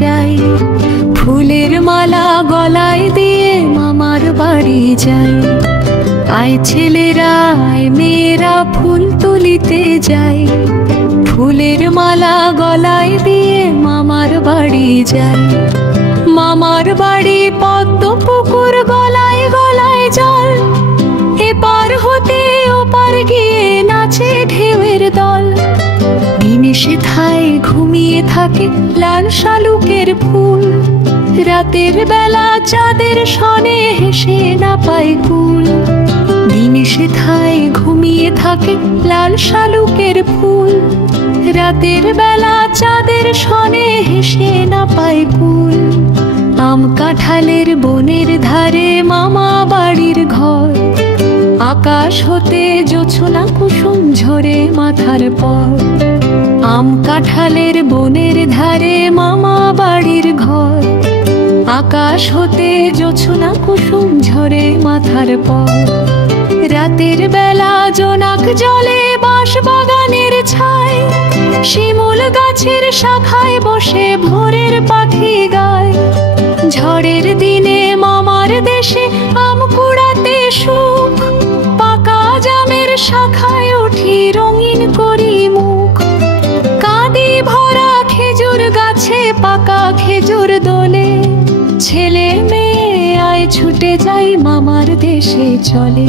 যাই, ফুলের মালা গলায় দিয়ে মামার বাড়ি যাই। আয় ছেলেরা আয় মেয়েরা ফুল তুলিতে যাই, ফুলের মালা গলায় দিয়ে মামার বাড়ি যাই। মামার বাড়ি পদ্ম পুকুর, গলায় গলায় জল, এপার হতে ওপার গিয়ে নাচে ঢেউয়ের দল। নিমেষে ঠায় ঘুমিয়ে থাকে লাল শালুকের ফুল, রাতের বেলা চাঁদের সনে হেসে না পায় কুল। নিমেষে ঠায় ঘুমিয়ে থাকে লাল শালুকের ফুল, রাতের বেলা চাঁদের সনে হেসে না পায় কুল। আম কাঁঠালের বনের ধারে মামা বাড়ির ঘর, আকাশ হতে জোছনা কুসুম ঝরে মাথার পর। আম কাঁঠালের বনের ধারে মামা বাড়ির ঘর, আকাশ হতে জোছনা কুসুম ঝরে মাথার পর। রাতের বেলা জোনাক জলে বাঁশ বাগানের ছায়, শিমুল গাছের শাখায় বসে ভোরের পাখি গায়। ঝড়ের দিনে মামার দেশে আম কুড়াতে সুখ, পাকা জামের শাখায় উঠি রঙিন করি মুখ। কাঁদি ভরা খেজুর গাছে পাকা খেজুর দোলে, ছেলে মেয়ে আয় ছুটে যাই মামার দেশে চলে।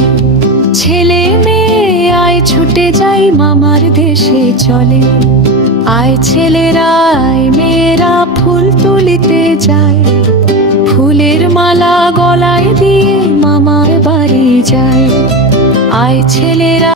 ছেলে মেয়ে আয় ছুটে যাই মামার দেশে চলে। আয় ছেলেরা আয় মেয়েরা ফুল তুলিতে যায়, ফুলের মালা গলায় দিয়ে মামার বাড়ি যায়। আয় ছেলেরা